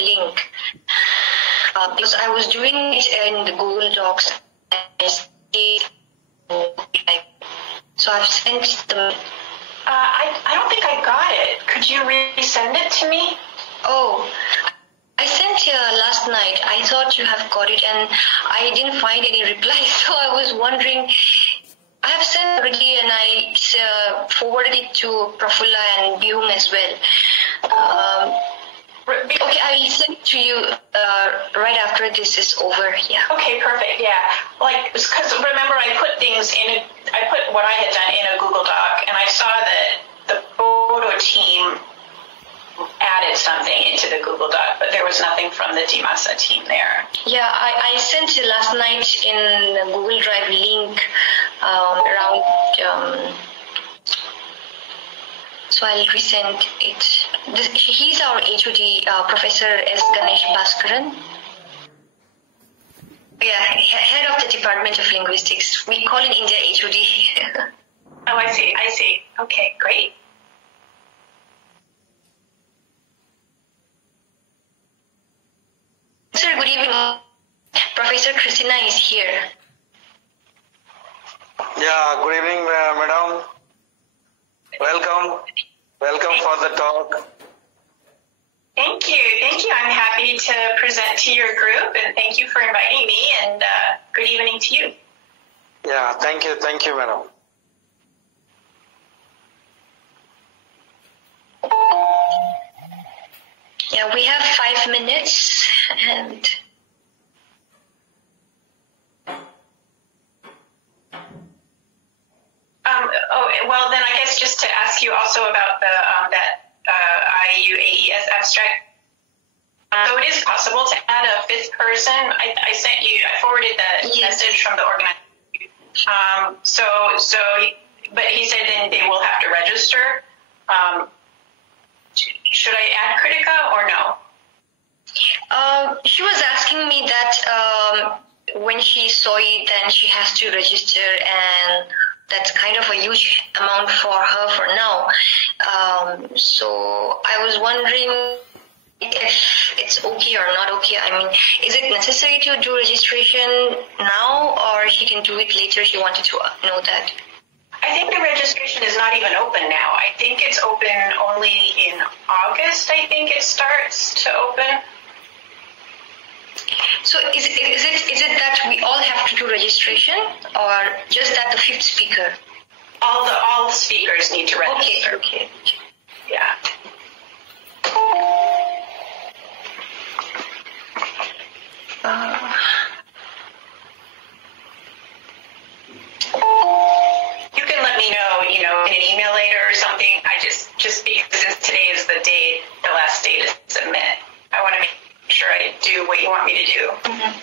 link because I was doing it in the Google Docs. So I've sent them. I don't think I got it. Could you resend it to me? Oh, I sent you last night. I thought you have got it, and I didn't find any reply. So I was wondering. I have sent already, and I forwarded it to Prafulla and Byung as well. Okay, I will send it to you right after this is over. Yeah. Okay, perfect. Yeah, like because remember I put what I had done in a Google Doc, and I saw that the Bodo team added something into the Google Doc, but there was nothing from the Dimasa team there. Yeah, I sent you last night in the Google Drive link around. So I'll resend it. He's our HOD, Professor S. Ganesh Bhaskaran. Yeah, head of the Department of Linguistics. We call in India HOD. Oh, I see. Okay, great. Sir, good evening. Professor Christina is here. Yeah, good evening, madam. Welcome for the talk. Thank you. I'm happy to present to your group, and thank you for inviting me, and good evening to you. Yeah, thank you, madam. Yeah, we have 5 minutes, and well, then I guess just to ask you also about the that IUAES abstract. So it is possible to add a 5th person. I forwarded the message from the organizer. But he said then they will have to register. Should I add Kritika or no? She was asking me that when she saw it, then she has to register, and that's kind of a huge amount for her for now. So I was wondering if it's okay or not okay. I mean, is it necessary to do registration now, or she can do it later? She wanted to know that. I think the registration is not even open now. I think it's open only in August. I think it starts to open. So is it that we all have to do registration, or just that the 5th speaker? All the speakers need to register. Okay. Yeah. You can let me know, in an email later or something. I just because since today is the last day to submit, I want to make sure I do what you want me to do. Mm-hmm.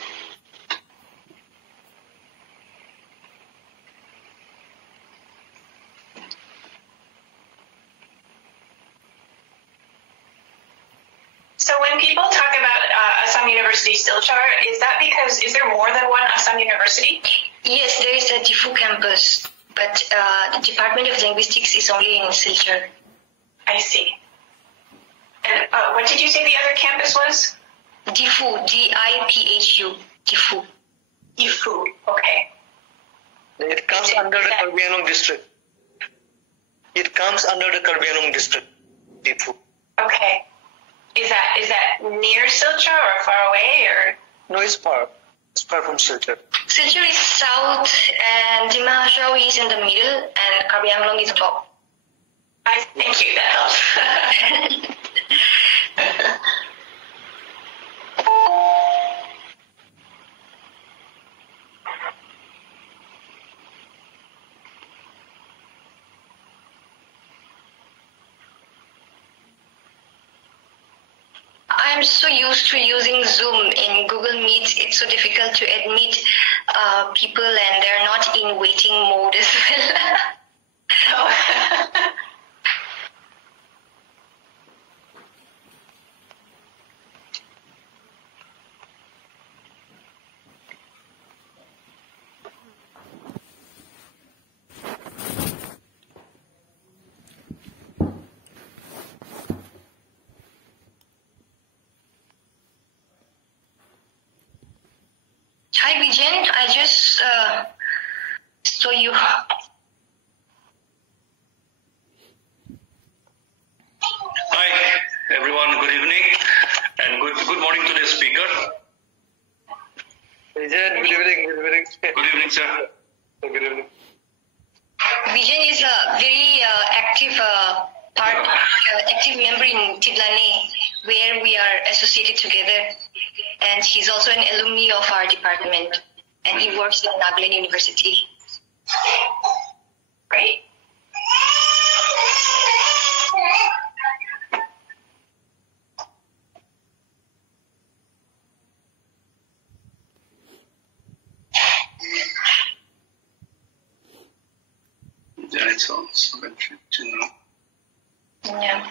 So when people talk about Assam University Silchar, is there more than one Assam University? Yes, there is a Diffu campus, but the Department of Linguistics is only in Silchar. I see. And what did you say the other campus was? Diffu, D-I-P-H-U, Diffu. Diffu, okay. It comes under the Karbianung district. Diffu. Okay. Is that near Silchar or far away, or? No, it's far. It's far from Silchar. Silchar is south, and Dimasa is in the middle, and Karbi Anglong is top. Thank you. That helps. I'm so used to using Zoom. In Google Meet, it's so difficult to admit people, and they're not in waiting mode as well. Oh. Hi, Vijen. I just saw you. Hi, everyone. Good evening and good morning to the speaker. Vijay, good evening. Good evening. Good evening, sir. Good evening. Vijen is a very active active member in Tidlane, where we are associated together, and he's also an alumni of our department, and he works in Nagaland University. Great. Yeah, it's also Yeah.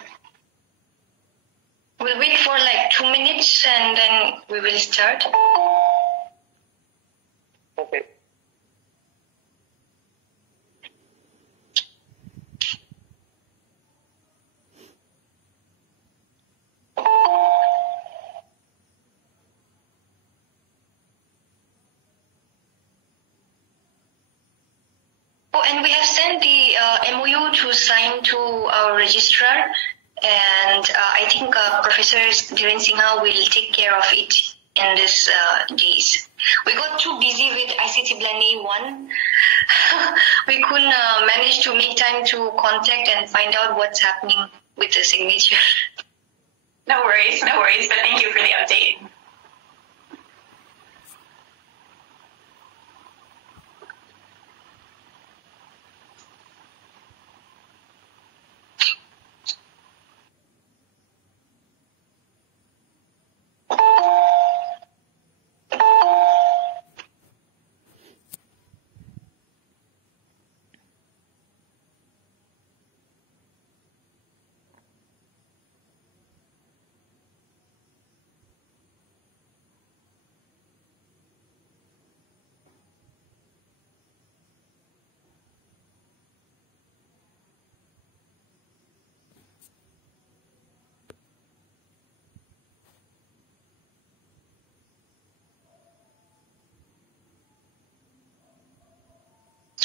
We'll wait for like 2 minutes and then we will start. Okay. Oh, and we have sent the MOU to sign to our registrar, and I think Professor Dhiren Singha will take care of it in these days. We got too busy with ICT Blani 1. We couldn't manage to make time to contact and find out what's happening with the signature. No worries, but thank you for the update.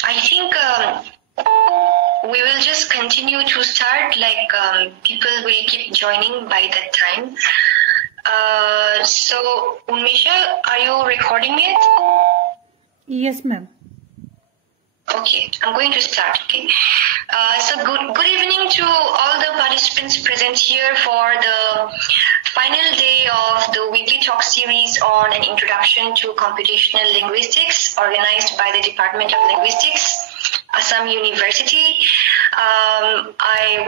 I think we will just continue to start, like people will keep joining by that time. So, Unmesha, are you recording it? Yes, ma'am. Okay, I'm going to start. Okay. So good evening to all the participants present here for the final day of the weekly talk series on an introduction to computational linguistics, organized by the Department of Linguistics, Assam University. I,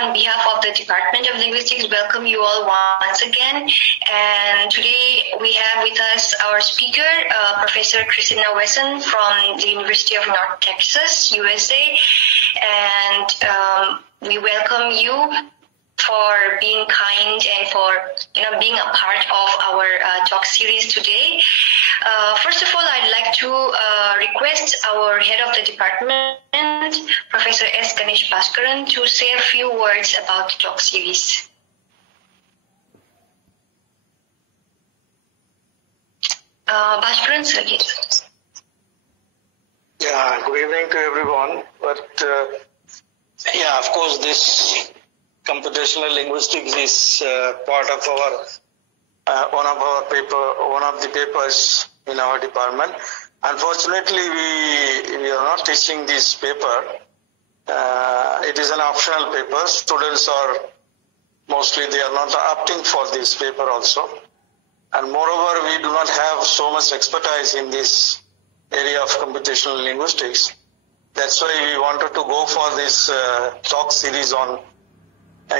on behalf of the Department of Linguistics, welcome you all once again. And today we have with us our speaker, Professor Christina Wasson from the University of North Texas, USA. And we welcome you for being kind and for being a part of our talk series today. First of all, I'd like to request our head of the department, Professor S. Ganesh Bhaskaran, to say a few words about the talk series. Bhaskaran, sir, yes. Yeah, good evening to everyone. But yeah, of course, this computational linguistics is part of our one of the papers in our department. Unfortunately, we are not teaching this paper. It is an optional paper. Students are mostly they are not opting for this paper also. And moreover, we do not have so much expertise in this area of computational linguistics. That's why we wanted to go for this talk series on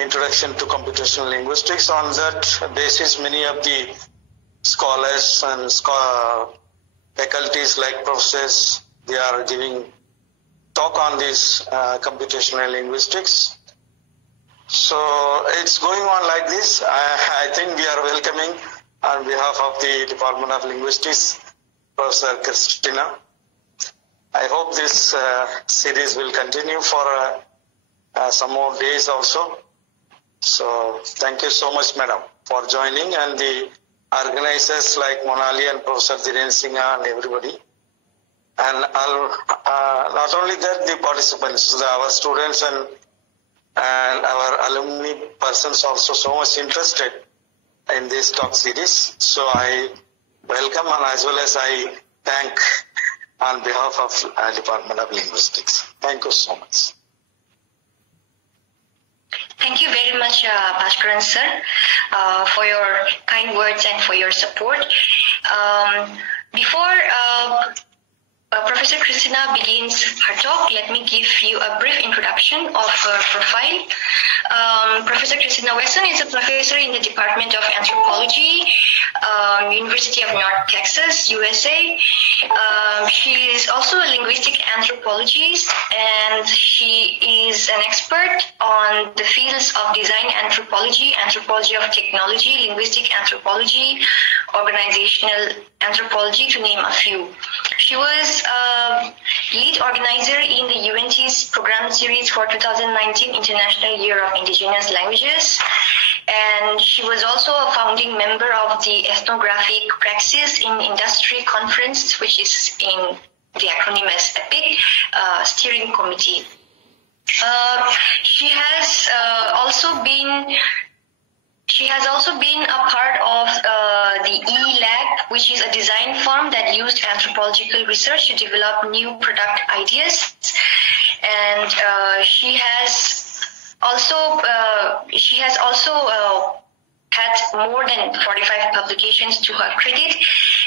introduction to computational linguistics. On that basis, many of the scholars and faculties like professors, they are giving talk on this computational linguistics. So it's going on like this. I think we are welcoming on behalf of the Department of Linguistics, Professor Christina. I hope this series will continue for some more days also. So thank you so much, madam, for joining, and the organizers like Monali and Professor Dhiren Singh and everybody. And not only that, the participants, our students and our alumni persons also so much interested in this talk series. So I welcome and as well as I thank on behalf of Department of Linguistics. Thank you so much. Thank you very much, Bhaskaran sir, for your kind words and for your support. Before Professor Christina begins her talk, let me give you a brief introduction of her profile. Professor Christina Wasson is a professor in the Department of Anthropology, University of North Texas, USA. She is also a linguistic anthropologist, and she is an expert on the fields of design anthropology, anthropology of technology, linguistic anthropology, organizational anthropology, to name a few. She was lead organizer in the UNT's program series for 2019 International Year of Indigenous Languages, and she was also a founding member of the Ethnographic Praxis in Industry Conference, which is in the acronym as EPIC, steering committee. She has also been a part of the E-Lab, which is a design firm that used anthropological research to develop new product ideas. And she has also had more than 45 publications to her credit,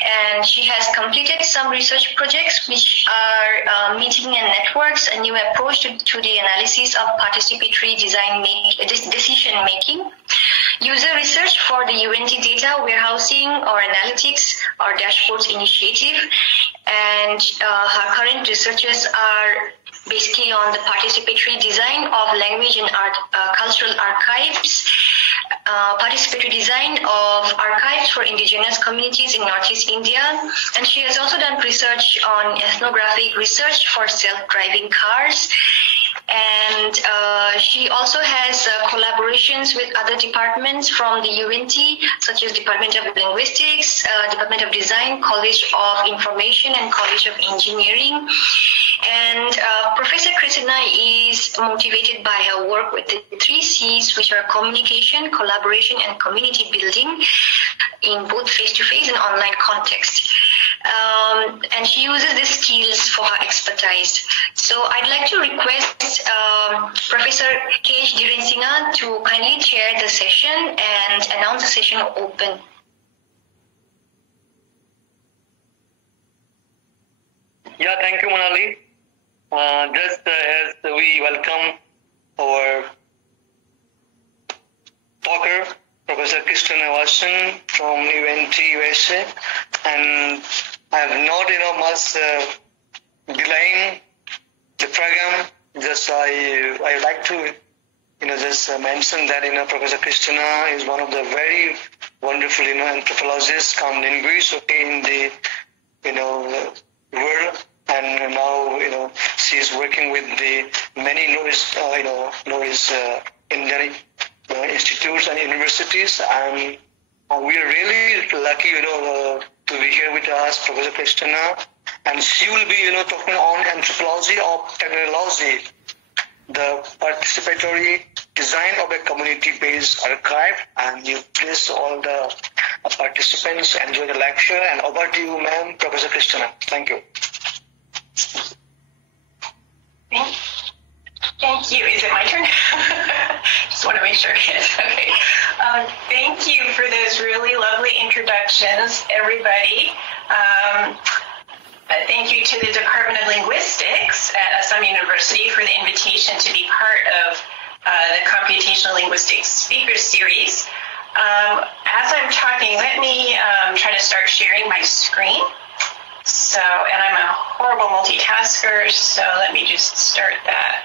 and she has completed some research projects which are meeting and networks, a new approach to the analysis of participatory design decision making, user research for the UNT data warehousing or analytics or dashboards initiative, and her current researches are basically on the participatory design of language and art, cultural archives, participatory design of archives for indigenous communities in Northeast India, and she has also done research on ethnographic research for self-driving cars. And she also has collaborations with other departments from the UNT, such as Department of Linguistics, Department of Design, College of Information, and College of Engineering. And Professor Christina is motivated by her work with the 3 C's, which are communication, collaboration, and community building in both face-to-face and online context. And she uses these skills for her expertise. So I'd like to request Professor K.H. Dhiren Singh to kindly chair the session and announce the session open. Yeah, thank you, Monali. Just as we welcome our talker, Professor Christina Wasson from UNT USA, and I have not much delaying the program. Just I like to just mention that Professor Christina is one of the very wonderful anthropologists come linguists in the world. And now, she is working with the many knowledge Indian institutes and universities, and we are really lucky, to be here with us, Professor Christina, and she will be, talking on anthropology of technology, the participatory design of a community-based archive, and you please all the participants enjoy the lecture, and over to you, ma'am, Professor Christina. Thank you. Thank you. Is it my turn? Just want to make sure it is. Okay. Thank you for those really lovely introductions, everybody. Thank you to the Department of Linguistics at Assam University for the invitation to be part of the Computational Linguistics Speaker Series. As I'm talking, let me try to start sharing my screen. So, and I'm a horrible multitasker, so let me just start that.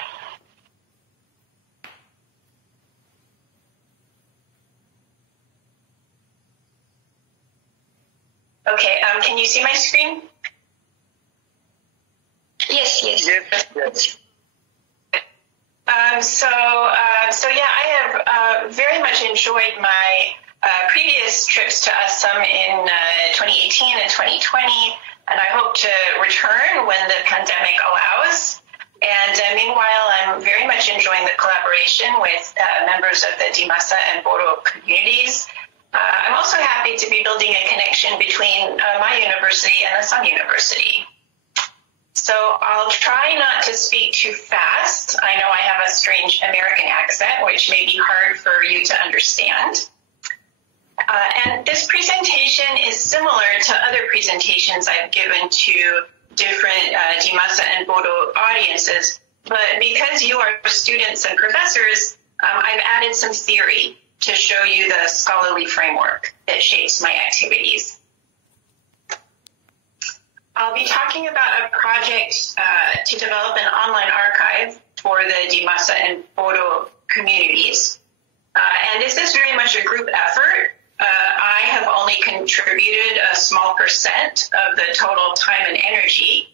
Okay, can you see my screen? Yes. So yeah, I have very much enjoyed my previous trips to us, some in 2018 and 2020, and I hope to return when the pandemic allows. And meanwhile, I'm very much enjoying the collaboration with members of the Dimasa and Bodo communities. I'm also happy to be building a connection between my university and Assam University. So I'll try not to speak too fast. I know I have a strange American accent, which may be hard for you to understand. And this presentation is similar to other presentations I've given to different Dimasa and Bodo audiences, but because you are students and professors, I've added some theory to show you the scholarly framework that shapes my activities. I'll be talking about a project to develop an online archive for the Dimasa and Bodo communities. And this is very much a group effort. I have only contributed a small percent of the total time and energy.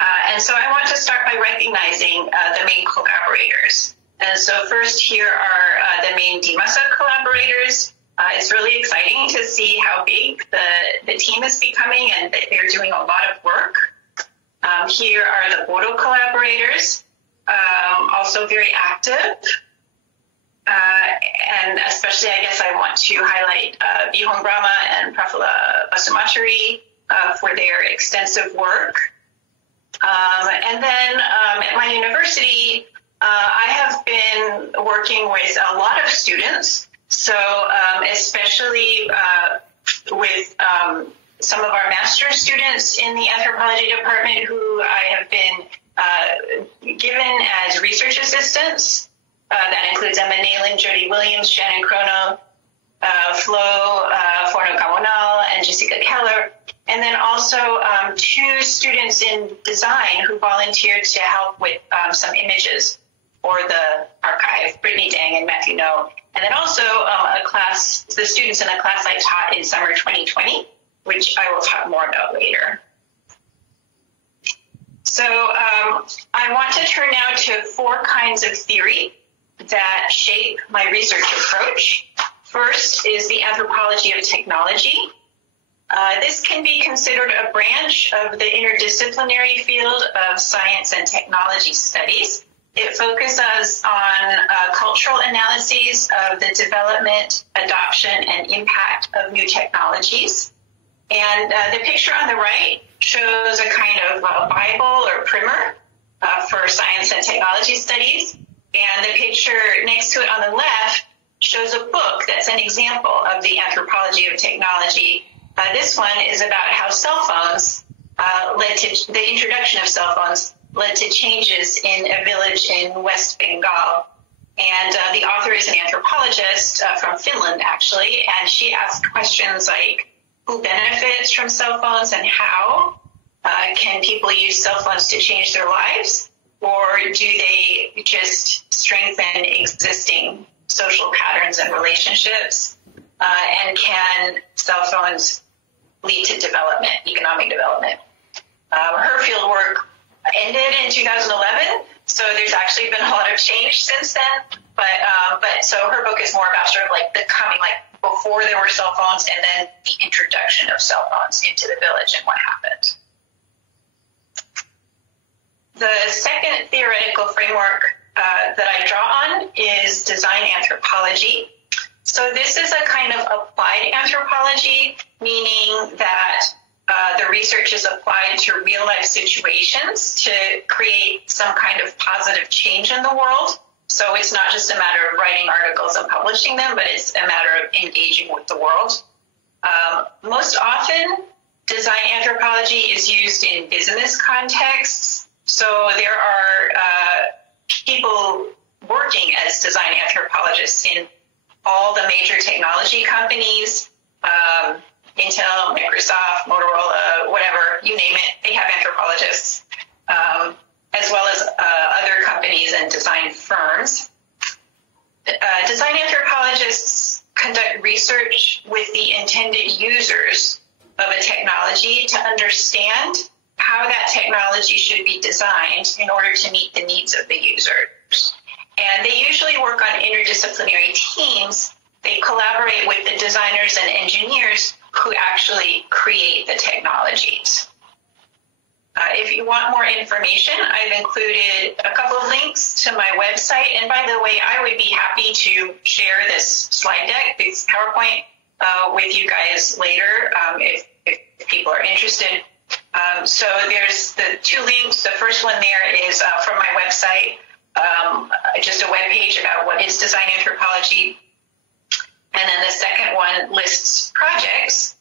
And so I want to start by recognizing the main collaborators. And so first here are the main Dimasa collaborators. It's really exciting to see how big the team is becoming and that they're doing a lot of work. Here are the Bodo collaborators, also very active. And especially, I guess I want to highlight Bihong Brahma and Prof. Basumatari for their extensive work. And then at my university, I have been working with a lot of students. So especially with some of our master's students in the anthropology department who I have been given as research assistants. That includes Emma Nalen, Jody Williams, Shannon Crono, Flo Forno-Gamonal, and Jessica Keller. And then also 2 students in design who volunteered to help with some images for the archive, Brittany Dang and Matthew No. And then also the students in a class I taught in summer 2020, which I will talk more about later. So I want to turn now to 4 kinds of theory that shape my research approach. First is the anthropology of technology. This can be considered a branch of the interdisciplinary field of science and technology studies. It focuses on cultural analyses of the development, adoption, and impact of new technologies. And the picture on the right shows a kind of Bible or primer for science and technology studies. And the picture next to it on the left shows a book that's an example of the anthropology of technology. This one is about how cell phones led to the introduction of cell phones led to changes in a village in West Bengal. And the author is an anthropologist from Finland, actually, and she asked questions like, who benefits from cell phones and how? Can people use cell phones to change their lives? Or do they just strengthen existing social patterns and relationships? And can cell phones lead to development, economic development? Her field work ended in 2011, so there's actually been a lot of change since then. But so her book is more about sort of like the coming, like before there were cell phones and then the introduction of cell phones into the village and what happened. The second theoretical framework that I draw on is design anthropology. So this is a kind of applied anthropology, meaning that the research is applied to real-life situations to create some kind of positive change in the world. So it's not just a matter of writing articles and publishing them, but it's a matter of engaging with the world. Most often, design anthropology is used in business contexts. So there are people working as design anthropologists in all the major technology companies, Intel, Microsoft, Motorola, whatever, you name it, they have anthropologists, as well as other companies and design firms. Design anthropologists conduct research with the intended users of a technology to understand how that technology should be designed in order to meet the needs of the users. And they usually work on interdisciplinary teams they collaborate with the designers and engineers who actually create the technologies. If you want more information, I've included a couple of links to my website. And by the way, I would be happy to share this slide deck, this PowerPoint, with you guys later if people are interested. So there's the two links. The first one there is from my website, just a web page about what is design anthropology. And then the second one lists projects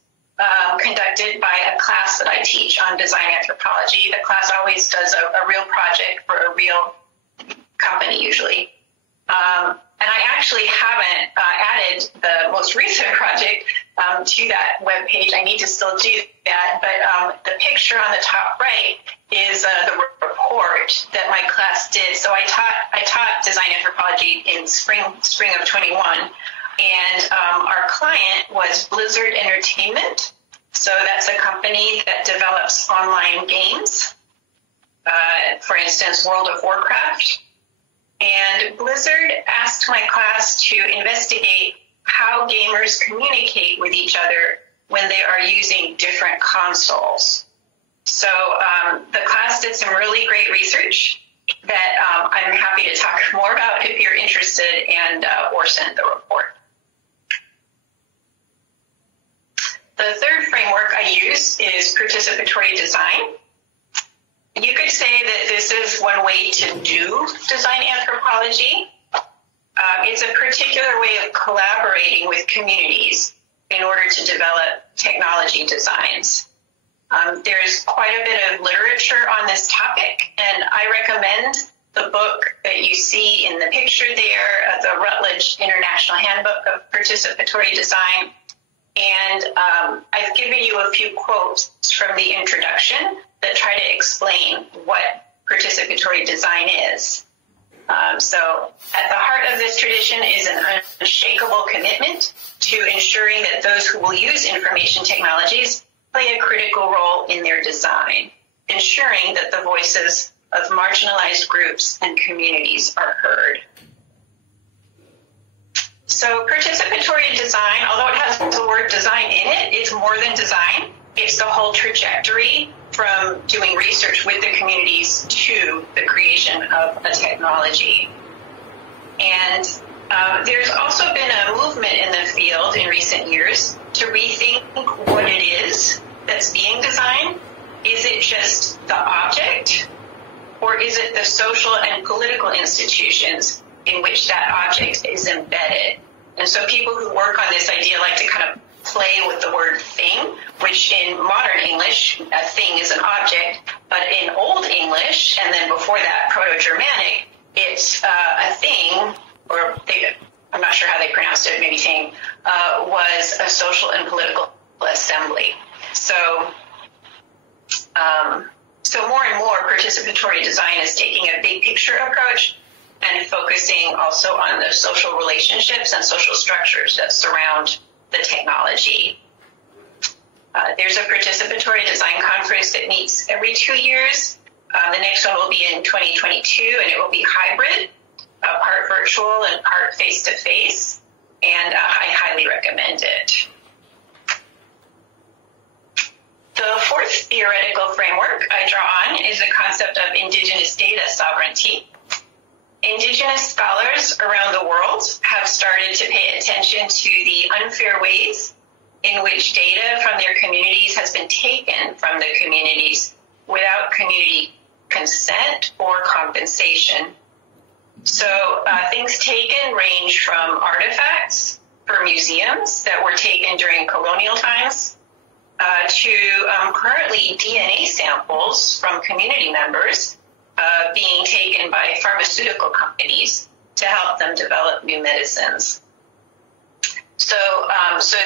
conducted by a class that I teach on design anthropology. The class always does a real project for a real company usually. And I actually haven't added the most recent project to that web page. I need to still do that. But the picture on the top right is the report that my class did. So I taught design anthropology in spring of 21. And our client was Blizzard Entertainment. So that's a company that develops online games. For instance, World of Warcraft. And Blizzard asked my class to investigate how gamers communicate with each other when they are using different consoles. So the class did some really great research that I'm happy to talk more about if you're interested and or send the report. The third framework I use is participatory design. You could say that this is one way to do design anthropology. It's a particular way of collaborating with communities in order to develop technology designs. There's quite a bit of literature on this topic, and I recommend the book that you see in the picture there, the Routledge International Handbook of Participatory Design. And I've given you a few quotes from the introduction that try to explain what participatory design is. So at the heart of this tradition is an unshakable commitment to ensuring that those who will use information technologies play a critical role in their design, ensuring that the voices of marginalized groups and communities are heard. So participatory design, although it has the word design in it, it's more than design. It's the whole trajectory from doing research with the communities to the creation of a technology. And there's also been a movement in the field in recent years to rethink what it is that's being designed. Is it just the object, or is it the social and political institutions in which that object is embedded? And so people who work on this idea like to kind of play with the word thing, which in modern English, a thing is an object, but in Old English, and then before that, Proto-Germanic, it's a thing, or I'm not sure how they pronounced it, maybe thing, was a social and political assembly. So more and more participatory design is taking a big picture approach and focusing also on the social relationships and social structures that surround the technology. There's a participatory design conference that meets every 2 years. The next one will be in 2022, and it will be hybrid, part virtual and part face-to-face, and I highly recommend it. The fourth theoretical framework I draw on is the concept of indigenous data sovereignty. Indigenous scholars around the world have started to pay attention to the unfair ways in which data from their communities has been taken from the communities without community consent or compensation. So things taken range from artifacts for museums that were taken during colonial times to currently DNA samples from community members being taken by pharmaceutical companies to help them develop new medicines. So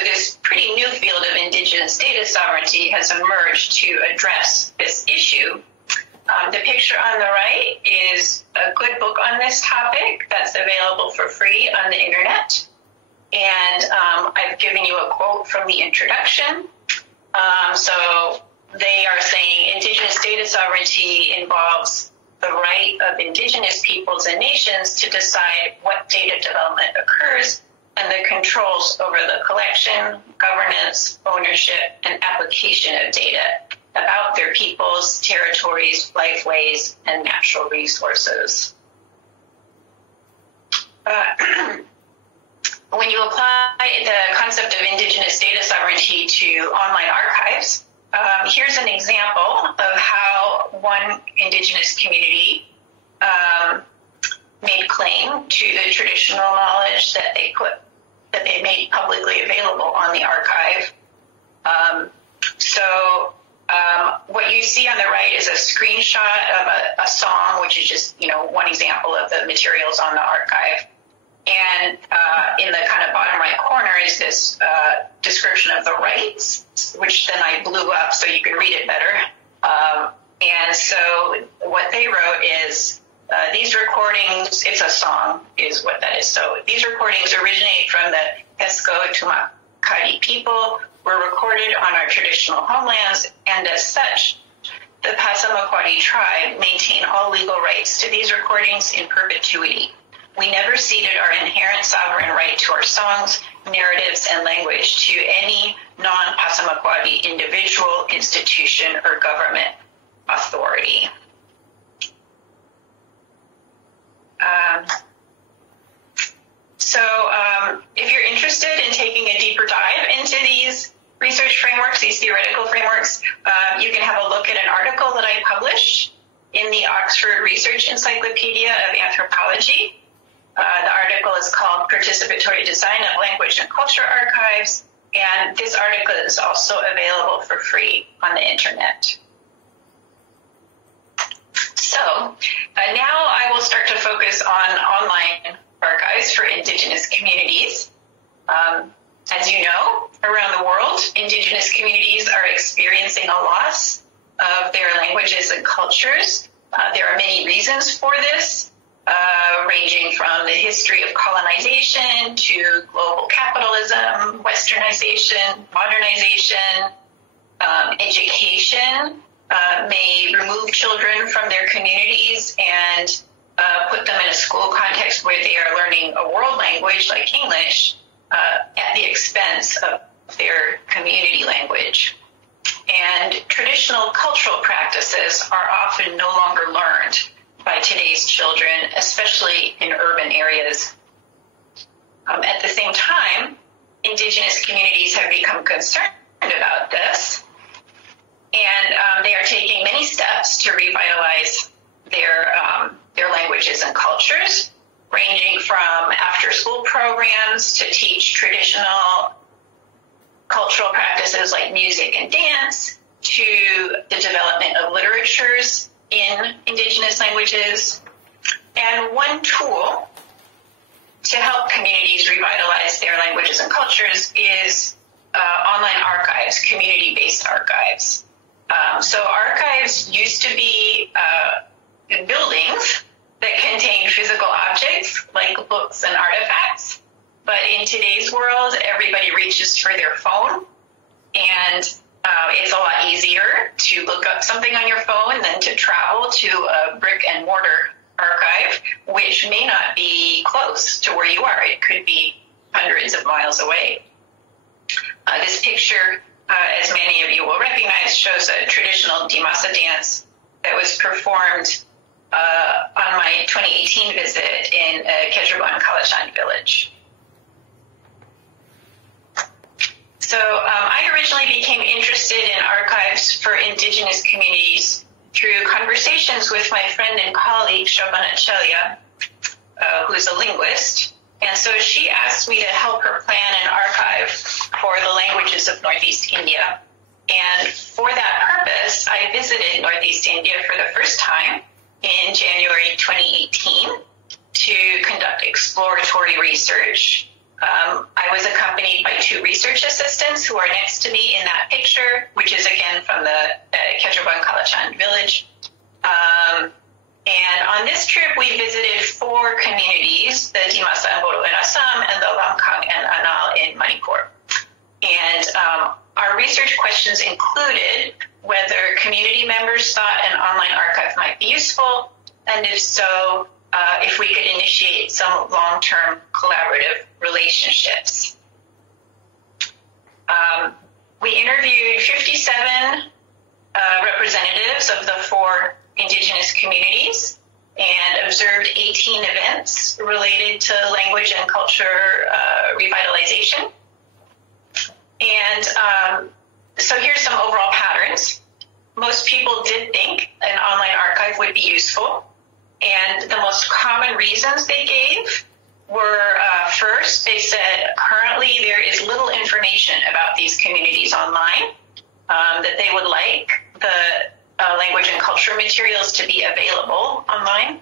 this pretty new field of indigenous data sovereignty has emerged to address this issue. The picture on the right is a good book on this topic that's available for free on the internet. And I've given you a quote from the introduction. So they are saying indigenous data sovereignty involves the right of indigenous peoples and nations to decide what data development occurs and the controls over the collection, governance, ownership, and application of data about their peoples, territories, lifeways, and natural resources. When you apply the concept of indigenous data sovereignty to online archives, here's an example of how one indigenous community made claim to the traditional knowledge that they made publicly available on the archive. What you see on the right is a screenshot of a song, which is just, one example of the materials on the archive. And in the kind of bottom right corner is this description of the rights, which then I blew up so you can read it better. And so what they wrote is, these recordings, it's a song is what that is. So these recordings originate from the Pesco-Tumakati people, were recorded on our traditional homelands, and as such, the Passamaquoddy tribe maintain all legal rights to these recordings in perpetuity. We never ceded our inherent sovereign right to our songs, narratives, and language to any non-Passamaquoddy individual, institution, or government authority. If you're interested in taking a deeper dive into these research frameworks, these theoretical frameworks, you can have a look at an article that I published in the Oxford Research Encyclopedia of Anthropology. The article is called Participatory Design of Language and Culture Archives, and this article is also available for free on the internet. So now I will start to focus on online archives for indigenous communities. As you know, around the world, indigenous communities are experiencing a loss of their languages and cultures. There are many reasons for this, ranging from the history of colonization to global capitalism, westernization, modernization, education may remove children from their communities and put them in a school context where they are learning a world language like English at the expense of their community language. And traditional cultural practices are often no longer learned by today's children, especially in urban areas. At the same time, indigenous communities have become concerned about this, and they are taking many steps to revitalize their languages and cultures, ranging from after-school programs to teach traditional cultural practices like music and dance, to the development of literatures in indigenous languages. And one tool to help communities revitalize their languages and cultures is online archives, community-based archives. So archives used to be buildings that contain physical objects like books and artifacts. But in today's world, everybody reaches for their phone, and it's a lot easier to look up something on your phone than to travel to a brick and mortar archive, which may not be close to where you are. It could be hundreds of miles away. This picture, as many of you will recognize, shows a traditional Dimasa dance that was performed on my 2018 visit in Kedruban Kalachan village. So I originally became interested in archives for indigenous communities through conversations with my friend and colleague, Shobana Chelia, who is a linguist. And so she asked me to help her plan an archive for the languages of Northeast India. And for that purpose, I visited Northeast India for the first time in January 2018 to conduct exploratory research. I was accompanied by 2 research assistants who are next to me in that picture, which is again from the Kedruban Kalachan village. And on this trip, we visited 4 communities, the Dimasa and Bodo in Assam, and the Lamkang and Anal in Manipur. And our research questions included whether community members thought an online archive might be useful, and if so, if we could initiate some long-term collaborative relationships. We interviewed 57 representatives of the 4 indigenous communities and observed 18 events related to language and culture revitalization. And so here's some overall patterns. Most people did think an online archive would be useful, and the most common reasons they gave were, first, they said currently there is little information about these communities online, that they would like the language and culture materials to be available online.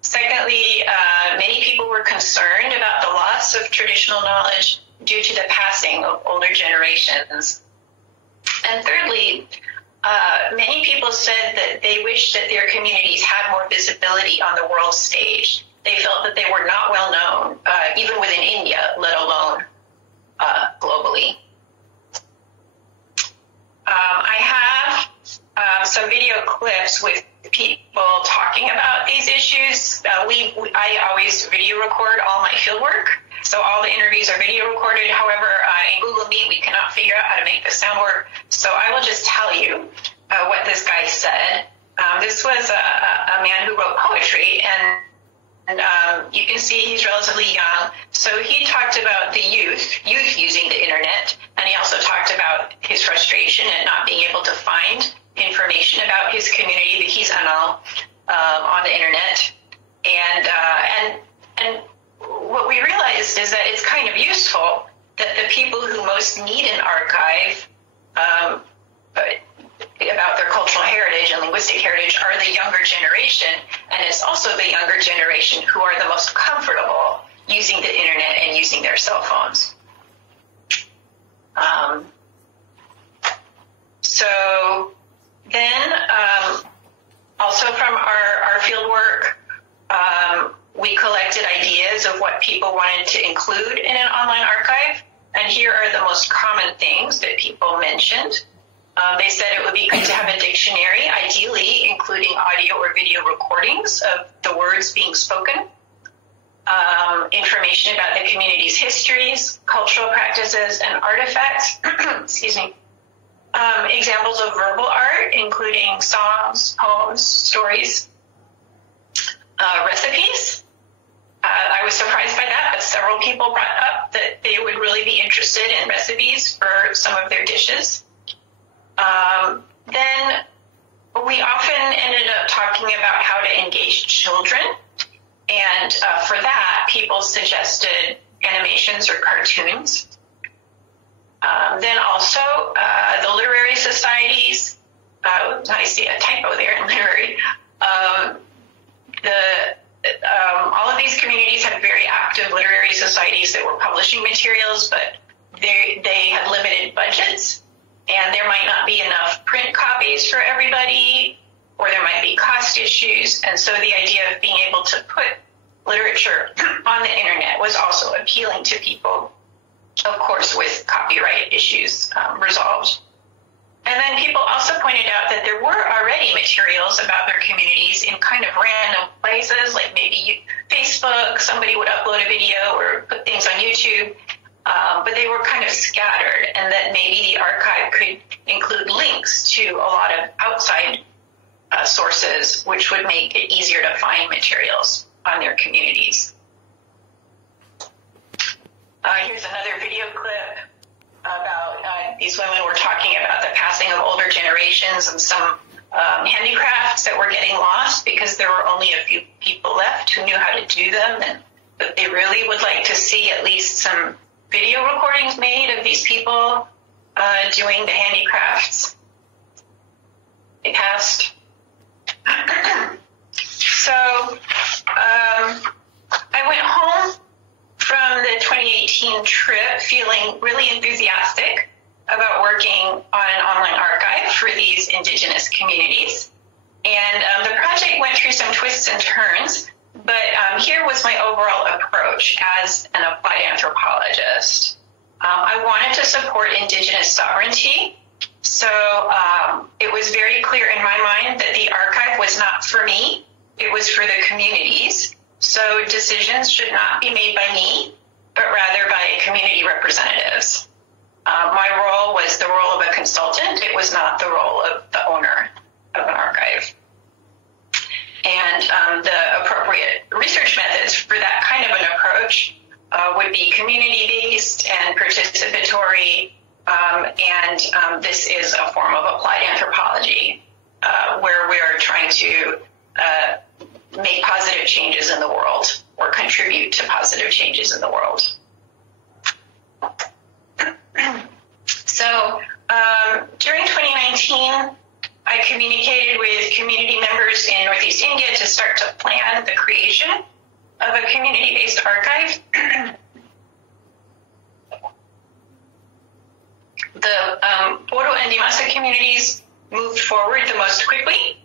Secondly, many people were concerned about the loss of traditional knowledge due to the passing of older generations. And thirdly, many people said that they wished that their communities had more visibility on the world stage. They felt that they were not well known, even within India, let alone globally. I have some video clips with people talking about these issues. I always video record all my fieldwork, so all the interviews are video recorded. However, in Google Meet, we cannot figure out how to make the sound work. So I will just tell you what this guy said. This was a man who wrote poetry, and you can see he's relatively young. So he talked about the youth using the internet, and he also talked about his frustration at not being able to find information about his community that he's on the internet. And what we realized is that it's kind of useful that the people who most need an archive about their cultural heritage and linguistic heritage are the younger generation, and it's also the younger generation who are the most comfortable using the internet and using their cell phones. So then, also from our field work, we collected ideas of what people wanted to include in an online archive, and here are the most common things that people mentioned. They said it would be good to have a dictionary, ideally including audio or video recordings of the words being spoken, information about the community's histories, cultural practices, and artifacts, excuse me, examples of verbal art, including songs, poems, stories, recipes. I was surprised by that, but several people brought up that they would really be interested in recipes for some of their dishes. Then we often ended up talking about how to engage children, and for that, people suggested animations or cartoons. Then also the literary societies. I see a typo there in literary. All of these communities have very active literary societies that were publishing materials, but they have limited budgets, and there might not be enough print copies for everybody, or there might be cost issues. And so the idea of being able to put literature on the internet was also appealing to people, of course, with copyright issues resolved. And then people also pointed out that there were already materials about their communities in kind of random places, like maybe Facebook, somebody would upload a video or put things on YouTube, but they were kind of scattered, and that maybe the archive could include links to a lot of outside sources, which would make it easier to find materials on their communities. Here's another video clip about these women were talking about the passing of older generations and some handicrafts that were getting lost because there were only a few people left who knew how to do them, and but they really would like to see at least some video recordings made of these people doing the handicrafts they passed. So I went home from the 2018 trip feeling really enthusiastic about working on an online archive for these indigenous communities. And the project went through some twists and turns, but here was my overall approach as an applied anthropologist. I wanted to support indigenous sovereignty, so it was very clear in my mind that the archive was not for me. it was for the communities. So decisions should not be made by me, but rather by community representatives. My role was the role of a consultant. It was not the role of the owner of an archive. And the appropriate research methods for that kind of an approach would be community-based and participatory, and this is a form of applied anthropology where we are trying to make positive changes in the world or contribute to positive changes in the world. So during 2019, I communicated with community members in Northeast India to start to plan the creation of a community-based archive. The Bodo and Dimasa communities moved forward the most quickly.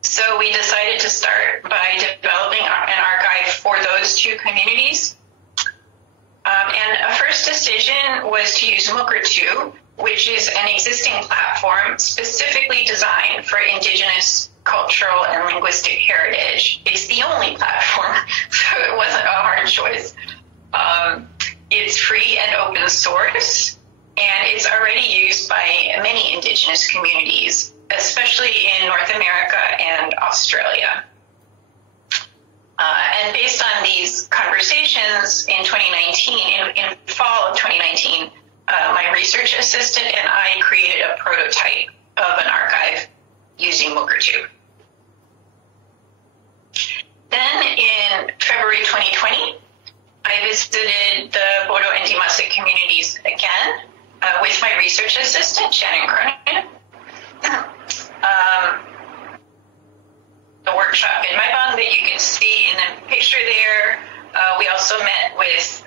So we decided to start by developing an archive for those two communities. And a first decision was to use Mukurtu, which is an existing platform specifically designed for indigenous cultural and linguistic heritage. It's the only platform, so it wasn't a hard choice. It's free and open source, and it's already used by many indigenous communities, especially in North America and Australia. And based on these conversations in 2019, in fall of 2019, my research assistant and I created a prototype of an archive using Mukurtu. Then in February 2020, I visited the Bodo and Dimasa communities again with my research assistant, Shannon Cronin. The workshop in Maibang that you can see in the picture there. We also met with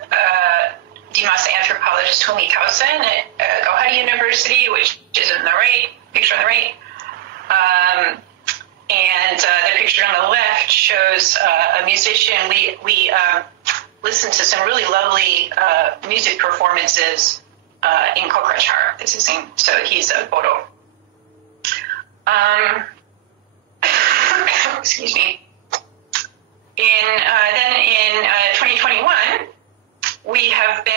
Dimasa anthropologist Humi Kausen at Gauhati University, which is in the right, picture on the right. And the picture on the left shows a musician. We listened to some really lovely music performances in Kokrachar. That's his name. So he's a Bodo. Excuse me. Then in 2021, we have been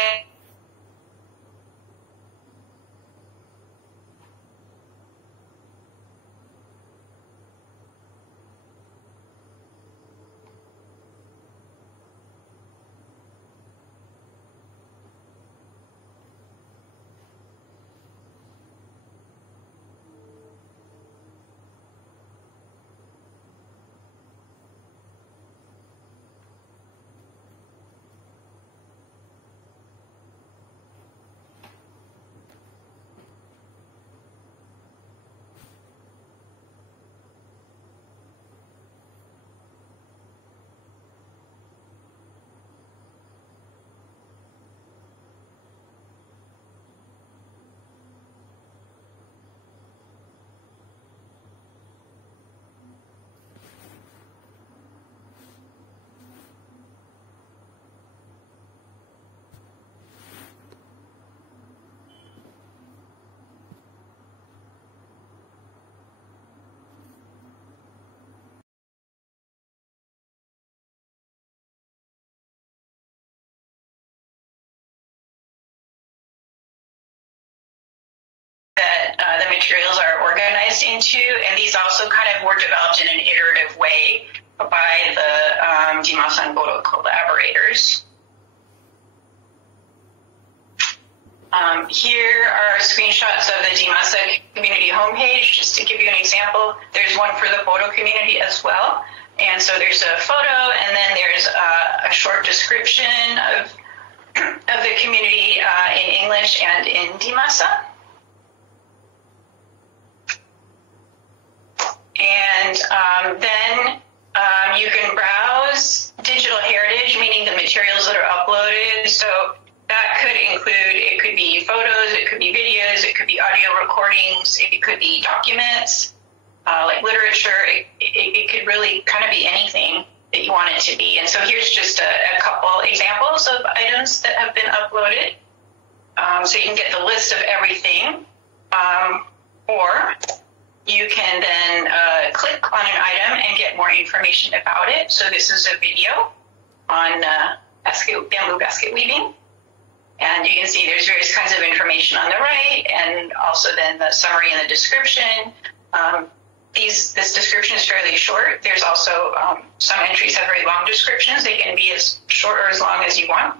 the materials are organized into, and these also kind of were developed in an iterative way by the Dimasa and Bodo collaborators. Here are screenshots of the Dimasa community homepage, just to give you an example. There's one for the Bodo community as well. And so there's a photo, and then there's a short description of the community in English and in Dimasa. And then you can browse digital heritage, meaning the materials that are uploaded. So that could include, it could be photos, it could be videos, it could be audio recordings, it could be documents, like literature. It could really kind of be anything that you want it to be. And so here's just a couple examples of items that have been uploaded. So you can get the list of everything. Or you can then click on an item and get more information about it. So this is a video on bamboo basket weaving. And you can see there's various kinds of information on the right, and also then the summary and the description. This description is fairly short. There's also some entries have very long descriptions. They can be as short or as long as you want.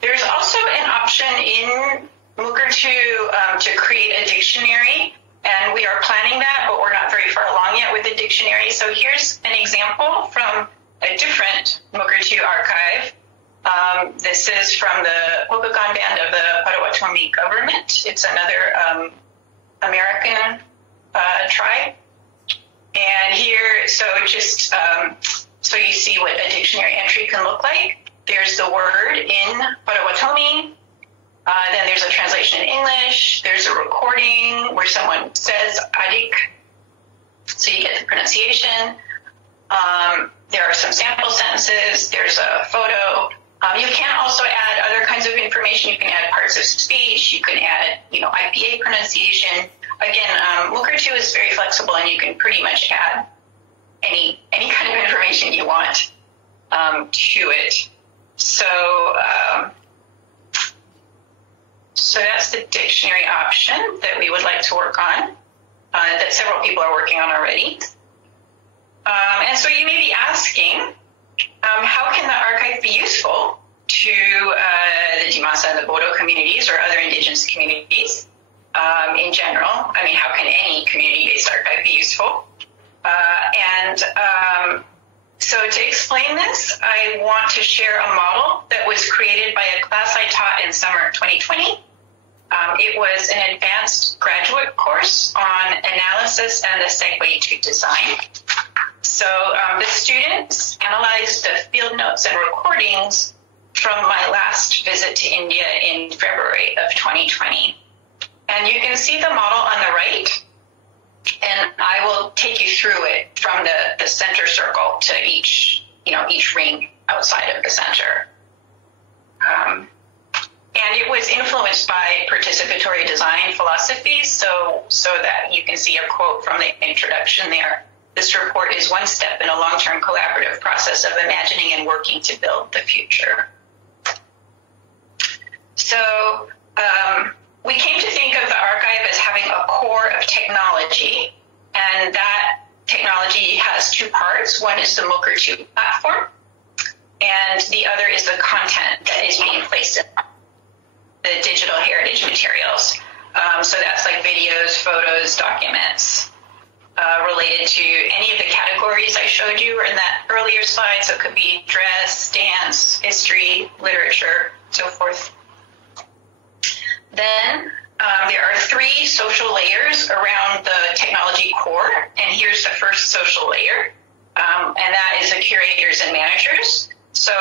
There's also an option in Mukurtu to create a dictionary, and we are planning that, but we're not very far along yet with the dictionary. So here's an example from a different Mukurtu archive. This is from the Hoboken Band of the Potawatomi government. It's another American tribe. And here, so just so you see what a dictionary entry can look like. There's the word in Potawatomi. Then there's a translation in English. There's a recording where someone says adik, so you get the pronunciation. There are some sample sentences. There's a photo. You can also add other kinds of information. You can add parts of speech. You can add, IPA pronunciation. Again, Mukurtu is very flexible, and you can pretty much add any kind of information you want to it. So that's the dictionary option that we would like to work on, that several people are working on already. And so you may be asking, how can the archive be useful to the Dimasa and the Bodo communities or other indigenous communities in general? I mean, how can any community-based archive be useful? So to explain this, I want to share a model that was created by a class I taught in summer 2020. It was an advanced graduate course on analysis and the segue to design. So the students analyzed the field notes and recordings from my last visit to India in February of 2020. And you can see the model on the right, and I will take you through it from the center circle to each ring outside of the center. And it was influenced by participatory design philosophies, so that you can see a quote from the introduction there. This report is one step in a long-term collaborative process of imagining and working to build the future. So we came to think of the archive as having a core of technology, and that technology has two parts. One is the Mukurtu platform, and the other is the content that is being placed in the digital heritage materials. So that's like videos, photos, documents related to any of the categories I showed you or in that earlier slide. So it could be dress, dance, history, literature, so forth. Then there are three social layers around the technology core, and here's the first social layer, and that is the curators and managers. So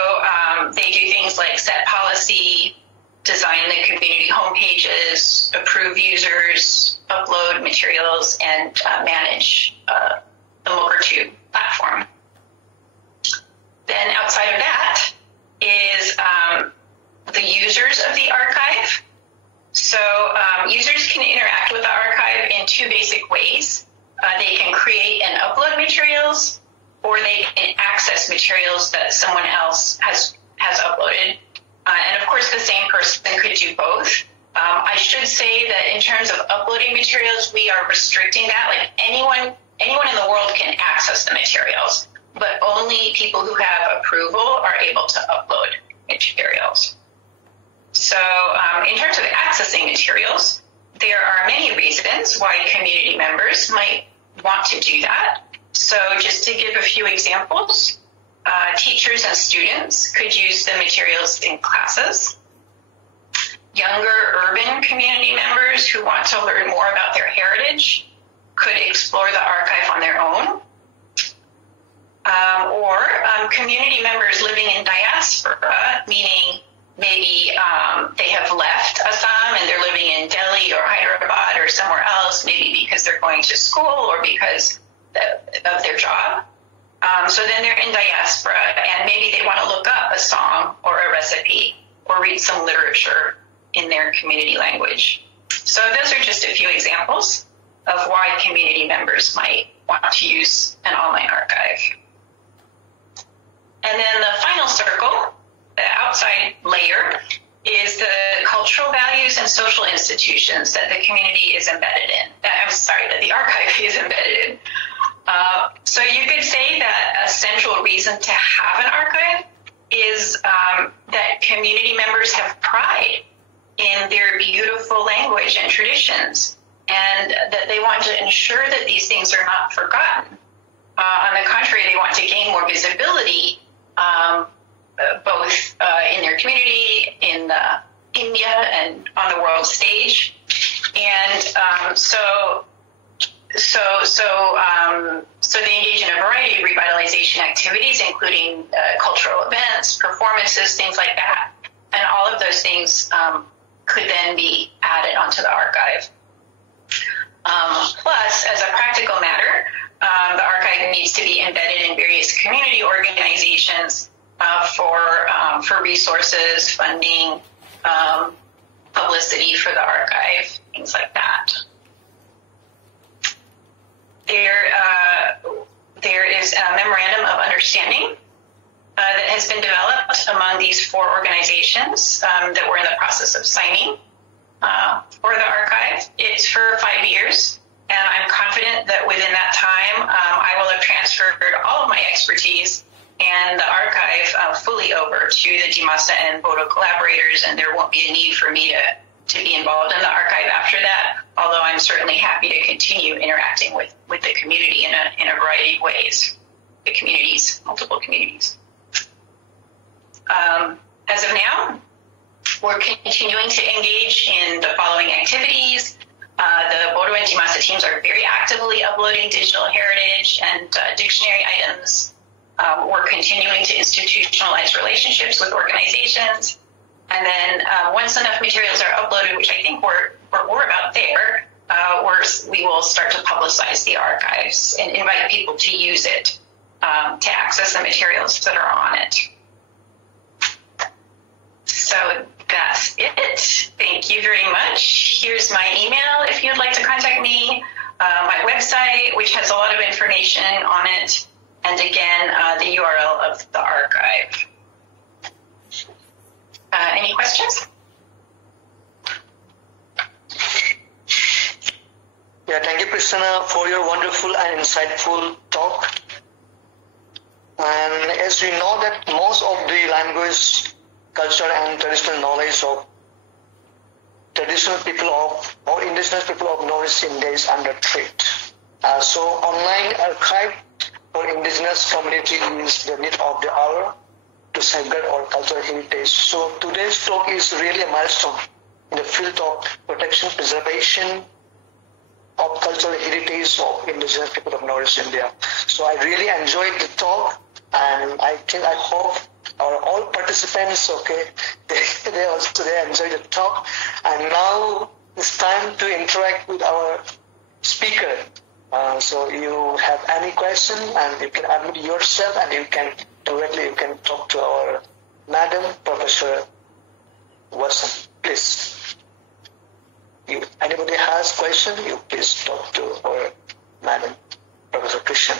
they do things like set policy, design the community homepages, approve users, upload materials, and manage the Mukurtu platform. Then outside of that is the users of the archive. So users can interact with the archive in two basic ways. They can create and upload materials, or they can access materials that someone else has uploaded. And of course, the same person could do both. I should say that in terms of uploading materials, we are restricting that. Like anyone in the world can access the materials, but only people who have approval are able to upload materials. So in terms of accessing materials, there are many reasons why community members might want to do that. So just to give a few examples, teachers and students could use the materials in classes. Younger urban community members who want to learn more about their heritage could explore the archive on their own. Or community members living in diaspora, meaning maybe they have left Assam and they're living in Delhi or Hyderabad or somewhere else, maybe because they're going to school or because of their job. So then they're in diaspora, and maybe they want to look up a song or a recipe or read some literature in their community language. So those are just a few examples of why community members might want to use an online archive. And then the final circle, the outside layer, is the cultural values and social institutions that the community is embedded in. That the archive is embedded in. So you could say that a central reason to have an archive is that community members have pride in their beautiful language and traditions, and that they want to ensure that these things are not forgotten. On the contrary, they want to gain more visibility, both in their community, in India, and on the world stage. And so they engage in a variety of revitalization activities, including cultural events, performances, things like that. And all of those things could then be added onto the archive. Plus, as a practical matter, the archive needs to be embedded in various community organizations for resources, funding, publicity for the archive, things like that. There is a memorandum of understanding that has been developed among these 4 organizations that we're in the process of signing for the archive. It's for 5 years, and I'm confident that within that time I will have transferred all of my expertise and the archive fully over to the Dimasa and Bodo collaborators, and there won't be a need for me to be involved in the archive after that, although I'm certainly happy to continue interacting with the community in a variety of ways, the communities, multiple communities. As of now, we're continuing to engage in the following activities. The Bodo and Dimasa teams are very actively uploading digital heritage and dictionary items. We're continuing to institutionalize relationships with organizations. And then once enough materials are uploaded, which I think we're about there, we will start to publicize the archives and invite people to use it to access the materials that are on it. So that's it. Thank you very much. Here's my email if you'd like to contact me, my website, which has a lot of information on it, and again, the URL of the archive. Any questions? Yeah, thank you, Christina, for your wonderful and insightful talk. And as we know that most of the language, culture, and traditional knowledge of traditional people of or indigenous people of Northeast India is under threat. So online archive for indigenous community is the need of the hour to safeguard our cultural heritage. So today's talk is really a milestone in the field of protection, preservation of cultural heritage of indigenous people of Northeast India. So I really enjoyed the talk, and I hope all participants, they enjoyed the talk. And now it's time to interact with our speaker. So you have any question, and you can unmute yourself, and you can talk to our Madam Professor Wasson. Please. If anybody has question, you please talk to our Madam Professor Christian.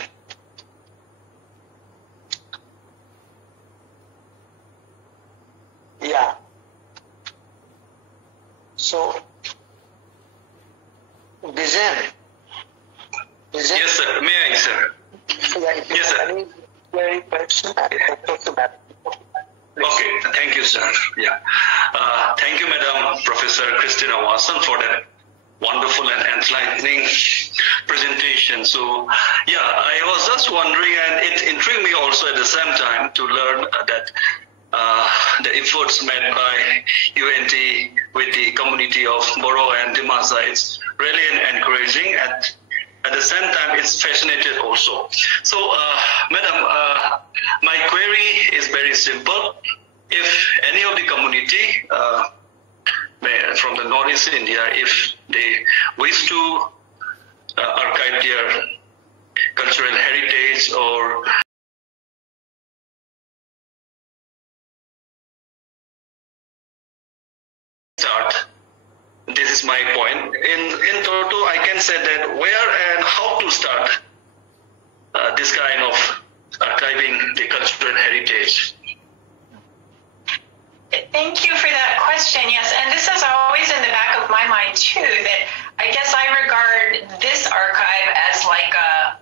Yeah. So, Dizen. Yes, sir. May I, sir? Yeah, yes, sir. Any query, question, I can talk to that. Okay, thank you, sir. Yeah. Thank you, Madam Professor Christina Wasson, for that wonderful and enlightening presentation. So, yeah, I was just wondering, and it intrigued me also at the same time to learn that the efforts made by UNT with the community of Bodo and Dimasa is really encouraging, and at the same time it's fascinating also. So, Madam, my query is very simple. If any of the community from the Northeast India, if they wish to archive their cultural heritage or start this is my point. In total, I can say that where and how to start this kind of archiving the cultural heritage. Thank you for that question. Yes, and this is always in the back of my mind too, that I guess I regard this archive as like a,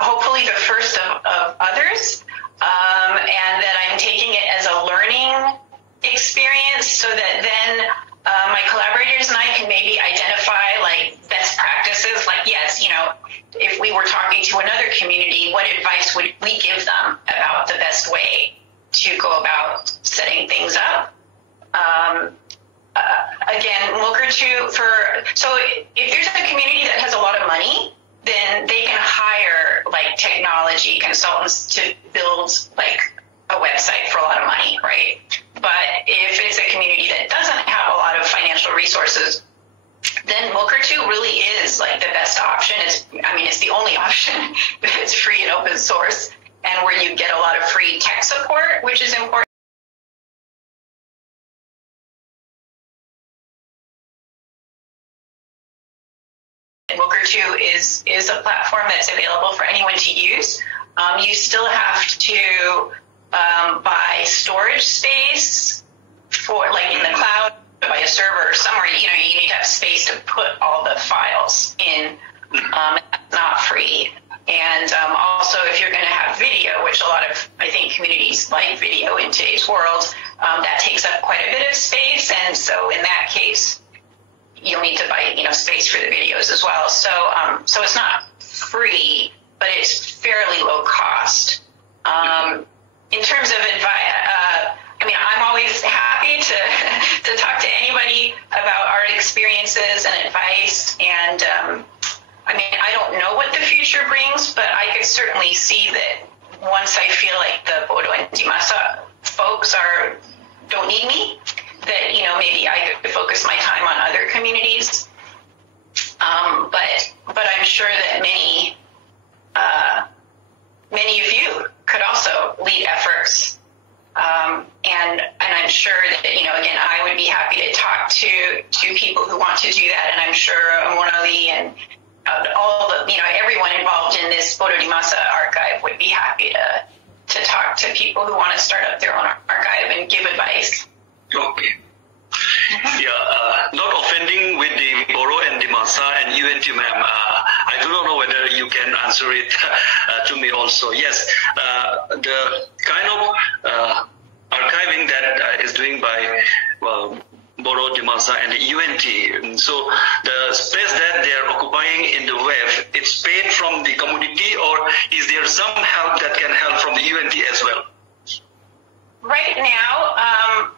hopefully the first of others, and that I'm taking it as a learning experience so that then my collaborators and I can maybe identify like best practices, like, yes, you know, if we were talking to another community, what advice would we give them about the best way to go about setting things up? Again, Mukurtu so if there's a community that has a lot of money, then they can hire like technology consultants to build like a website for a lot of money, right? But if it's a community that doesn't have a lot of financial resources, then Mukurtu really is like the best option. It's the only option. It's free and open source, and where you get a lot of free tech support, which is important. Mukurtu is a platform that's available for anyone to use. You still have to buy storage space for, like, in the cloud, buy a server or somewhere. You know, you need to have space to put all the files in. That's not free. And also, if you're going to have video, which a lot of, I think, communities like video in today's world, that takes up quite a bit of space. And so in that case, you'll need to buy, space for the videos as well. So it's not free, but it's fairly low cost. In terms of advice, I'm always happy to talk to anybody about our experiences and advice. And I don't know what the future brings, but I could certainly see that once I feel like the Bodo and Dimasa folks don't need me, that, maybe I could focus my time on other communities. But I'm sure that many of you could also lead efforts. And I'm sure that, again, I would be happy to talk to people who want to do that. And I'm sure Monali and all the, everyone involved in this Bodo Dimasa archive would be happy to talk to people who want to start up their own archive and give advice. Okay. Yeah, not offending with the Bodo and Dimasa and UNT, ma'am. I do not know whether you can answer it to me also. Yes, the kind of archiving that is doing by Bodo, Dimasa, and the UNT. So the space that they are occupying in the web, it's paid from the community, or is there some help that can help from the UNT as well? Right now,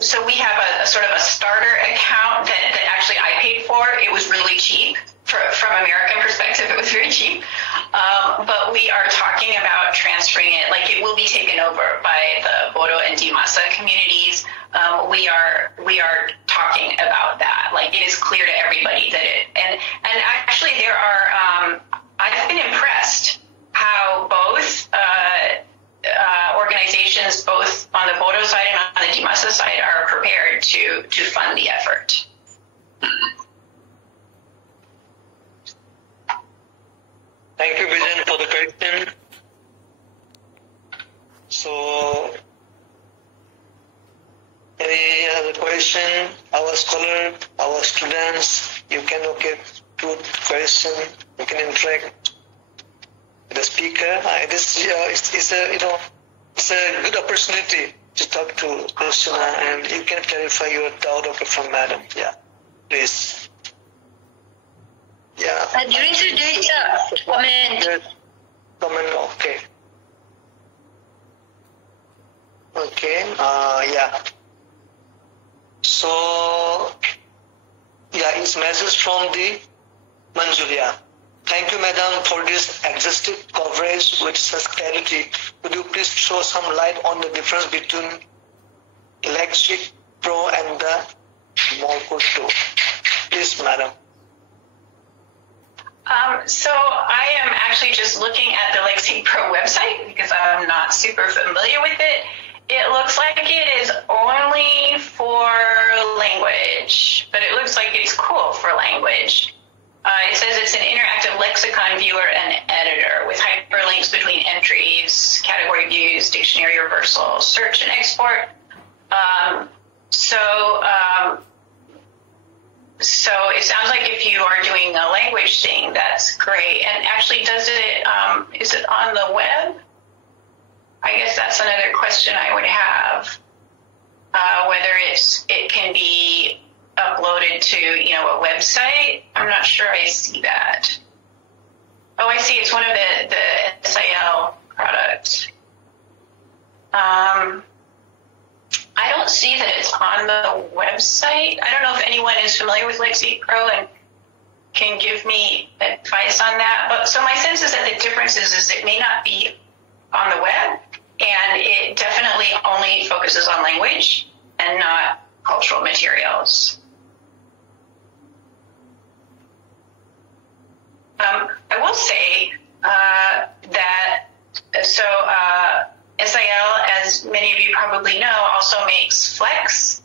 so we have a sort of a starter account that actually I paid for. It was really cheap. From American perspective, it was very cheap. But we are talking about transferring it, like it will be taken over by the Bodo and Dimasa communities. We are talking about that. Like, it is clear to everybody that and actually there are, I've been impressed how both organizations, both on the Bodo side and on the Dimasa side, are prepared to fund the effort. Thank you, Vijan, for the question. So, any other question? Our scholar, our students, you can look at two question. You can interact with the speaker. It's a good opportunity to talk to Christina, and you can clarify your doubt from Madam. Yeah, please. Yeah. During today's comment. Comment, okay. Okay, yeah. So, yeah, it's message from the Manjulia. Thank you, Madam, for this exhaustive coverage with such clarity. Could you please throw some light on the difference between Lexic Pro and the Mukurtu? Please, Madam. So I am actually just looking at the Lexic Pro website because I'm not super familiar with it. it looks like it is only for language, but it looks like it's cool for language. It says it's an interactive lexicon viewer and editor with hyperlinks between entries, category views, dictionary reversal, search and export. So it sounds like if you are doing a language thing, that's great. And actually, is it on the web? I guess that's another question I would have, whether it can be uploaded to, a website. I'm not sure I see that. Oh, I see. It's one of the SIL products. I don't see that it's on the website. I don't know if anyone is familiar with LexiPro and can give me advice on that. But so my sense is that the difference is it may not be on the web, and it definitely only focuses on language and not cultural materials. I will say that SIL, as many of you probably know, also makes Flex,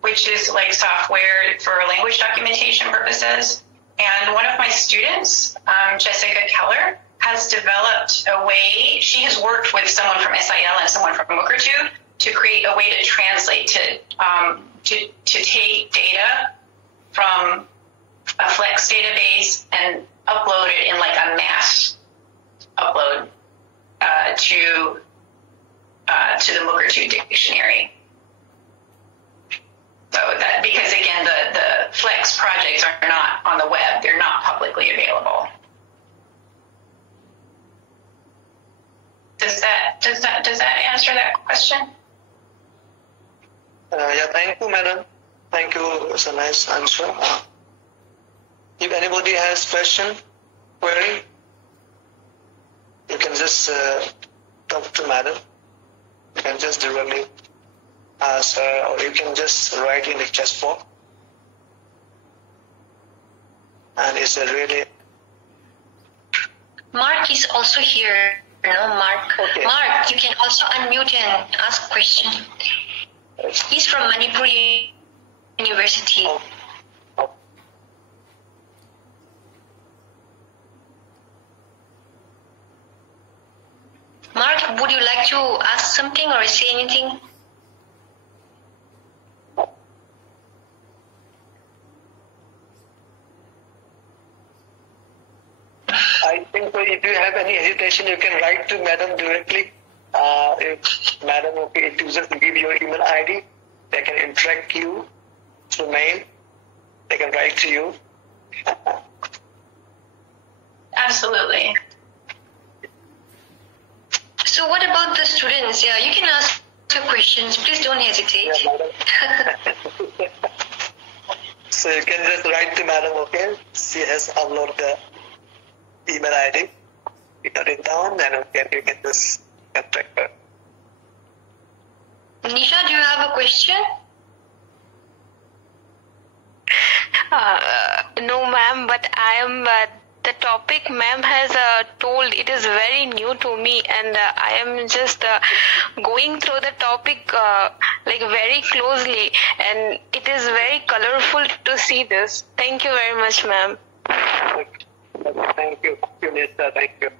which is like software for language documentation purposes. And one of my students, Jessica Keller, has developed a way. She has worked with someone from SIL and someone from Mukurtu to create a way to translate, to take data from a Flex database and upload it in like a mass upload to the Mukurtu dictionary. So that, because again, the Flex projects are not on the web; they're not publicly available. Does that answer that question? Yeah, thank you, madam. Thank you. It's a nice answer. If anybody has question, query, you can just talk to madam. You can just directly ask her, or you can just write in the chat box. And it's a really... Mark is also here. Mark. Okay. Mark, you can also unmute and ask a question. He's from Manipur University. Oh. Mark, would you like to ask something or say anything? I think if you have any hesitation, you can write to madam directly. If madam, if you just give your email ID, they can interact you through mail. They can write to you. Absolutely. So what about the students? Yeah, you can ask your questions. Please don't hesitate. Yeah, madam. So you can just write to madam, okay? She has uploaded the email ID. You got it down, and you can just contact her. Nisha, do you have a question? No, ma'am, but I am... the topic ma'am has told, it is very new to me, and I am just going through the topic like very closely, and it is very colorful to see this. Thank you very much, ma'am. Thank you, Nisa. Thank you.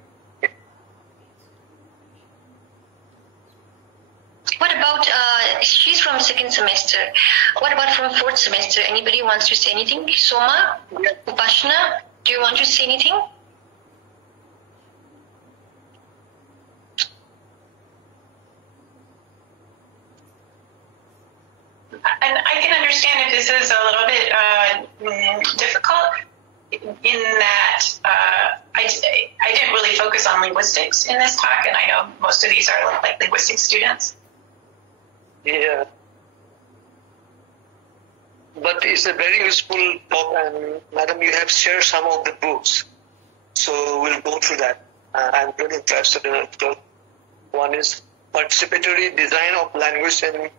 What about, she's from second semester. What about from fourth semester? Anybody wants to say anything? Soma? Yes. Upashna? Do you want to say anything? And I can understand if this is a little bit difficult in that I didn't really focus on linguistics in this talk, and I know most of these are like linguistic students. Yeah. But it's a very useful talk, and madam, you have shared some of the books. So we'll go through that. I'm really interested in it. One is Participatory Design of Language and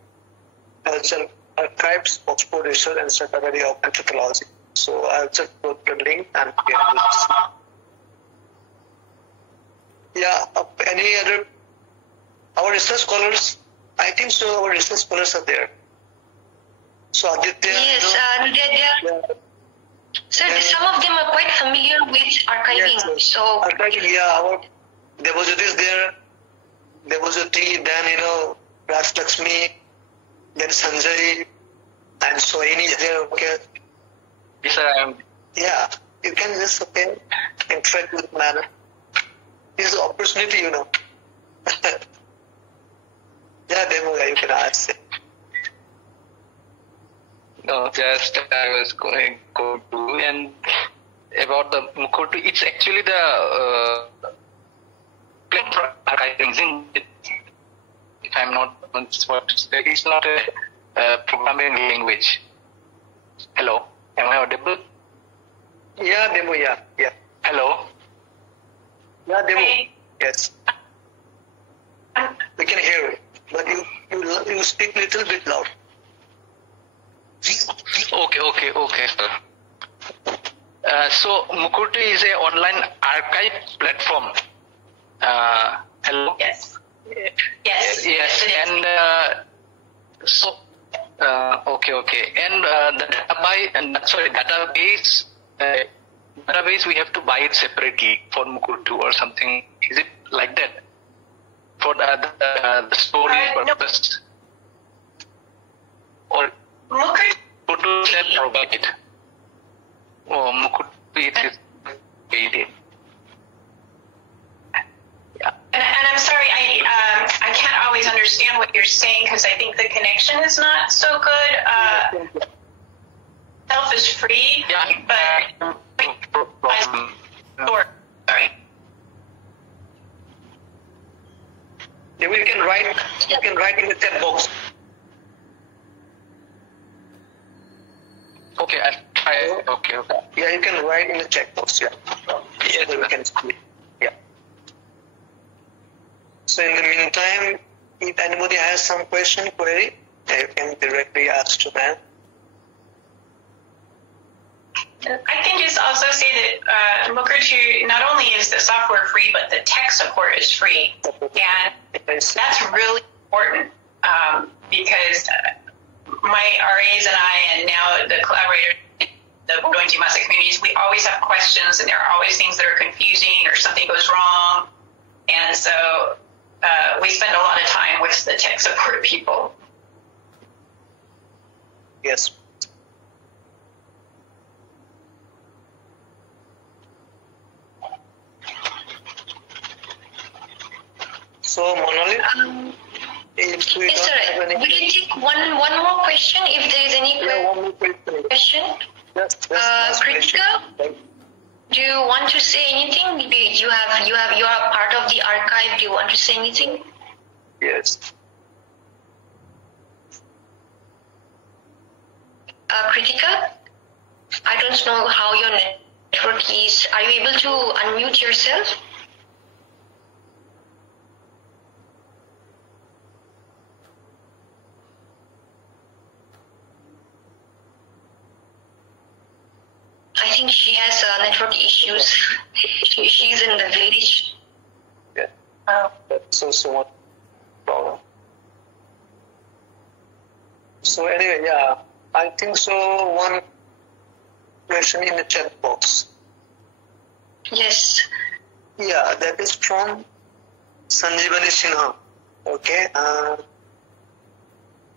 Cultural Archives, Oxford Research and Secretary of Anthropology. So I'll just put the link and get this. Yeah, any other, our research scholars I think so. Our research scholars are there. So Aditya, Yes, so some of them are quite familiar with archiving. Yes. So Archiving, yeah. Our Devajyoti is there. Devajyoti, then Raj Lakshmi, then Sanjay, and Sohini is there. Okay. Yes, sir. Yeah, you can just interact with man. This is an opportunity, Yeah, demo, you can ask. No, just I was going to and about the Mukurtu. It's actually the platform archiving. If I'm not what to say, it's not a programming language. Hello, am I audible? Yeah, demo, yeah. Hello. Yeah, demo. Hey. Yes. We can hear it, but you speak little bit loud. Okay, sir. So Mukurtu is an online archive platform. Hello. Yes. Yes, and okay, and the database we have to buy it separately for Mukurtu or something. Is it like that? For the storage purpose? Or Mukurtu self provided? Oh, Mukurtu it is paid. And I'm sorry, I can't always understand what you're saying because I think the connection is not so good. Self is free, but sorry. You can write in the chat box. Okay, I'll try. Okay. Yeah, you can write in the chat box. Yeah. Yes, So we can speak. Yeah. So in the meantime, if anybody has some query, they can directly ask to them. I can just also say that Mukurtu, not only is the software free, but the tech support is free. And that's really important because my RAs and I, and now the collaborators, the Bodo and Dimasa communities, we always have questions and there are always things that are confusing or something goes wrong. And so we spend a lot of time with the tech support people. Yes. So, Monali, if we yes, don't have sir. any... We can take one more question if there is any one more question. Yes, Kritika, do you want to say anything? You are part of the archive. Do you want to say anything? Yes. Kritika, I don't know how your network is. Are you able to unmute yourself? I think she has network issues. She's in the village. Yeah. That's so much problem. So anyway, yeah, I think so. One question in the chat box. Yes. Yeah, that is from Sanjeevani Sinha. Okay.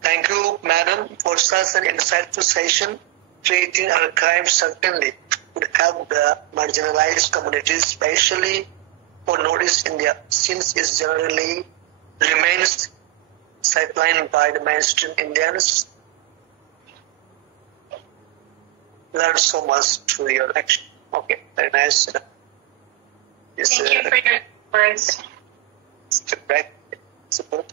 Thank you, madam, for such an insightful session. Creating archives certainly would help the marginalized communities, especially for Northeast India, since it generally remains sidelined by the mainstream Indians. Learn so much through your action. Okay, very nice. Thank you for your words. Support.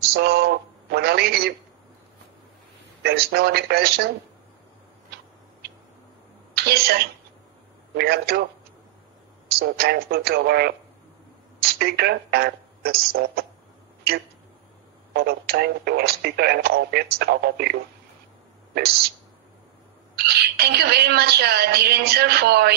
So, Manali, if there is no any question, yes, sir. we have to. So thankful to our speaker and this give a lot of time to our speaker and audience. How about you? Please. Thank you very much, Dhiren sir, for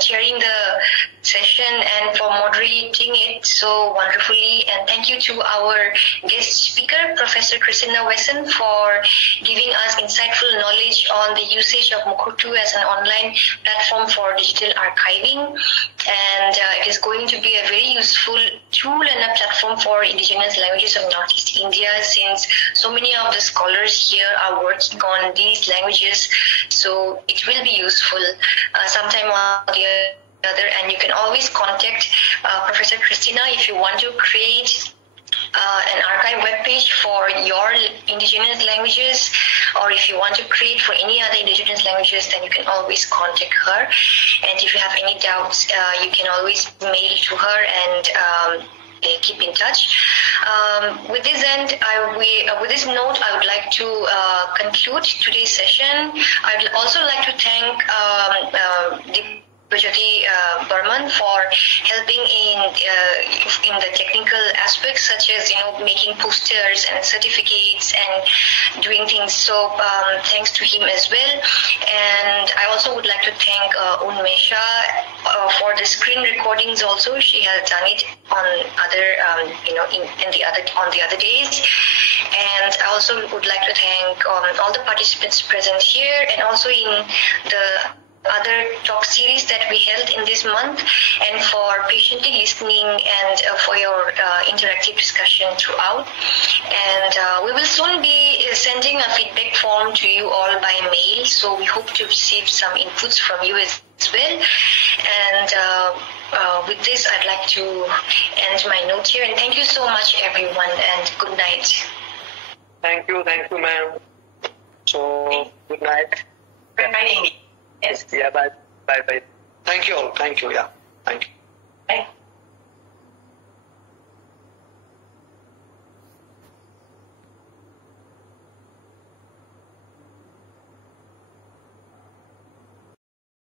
chairing the session and for moderating it so wonderfully. And thank you to our guest speaker, Professor Christina Wasson, for giving us insightful knowledge on the usage of Mukurtu as an online platform for digital archiving. And it is going to be a very useful tool and a platform for indigenous languages of Northeast India, since so many of the scholars here are working on these languages. So it will be useful sometime or the other, and you can always contact Professor Christina if you want to create an archive webpage for your indigenous languages, or if you want to create for any other indigenous languages, then you can always contact her. And if you have any doubts, you can always mail to her and keep in touch. With this note, I would like to conclude today's session. I would also like to thank Bajati Burman for helping in the technical aspects, such as making posters and certificates and doing things. So thanks to him as well. And I also would like to thank Unmesha for the screen recordings. Also, she has done it on other on the other days. And I also would like to thank all the participants present here, and also in the other talk series that we held in this month, and for patiently listening and for your interactive discussion throughout. And we will soon be sending a feedback form to you all by mail, so we hope to receive some inputs from you as well. And with this, I'd like to end my note here, and thank you so much everyone, and good night. Thank you, ma'am. So, good night. Good night, Amy. Yes. Yeah, bye. Thank you all. Thank you. Yeah. Thank you. Bye.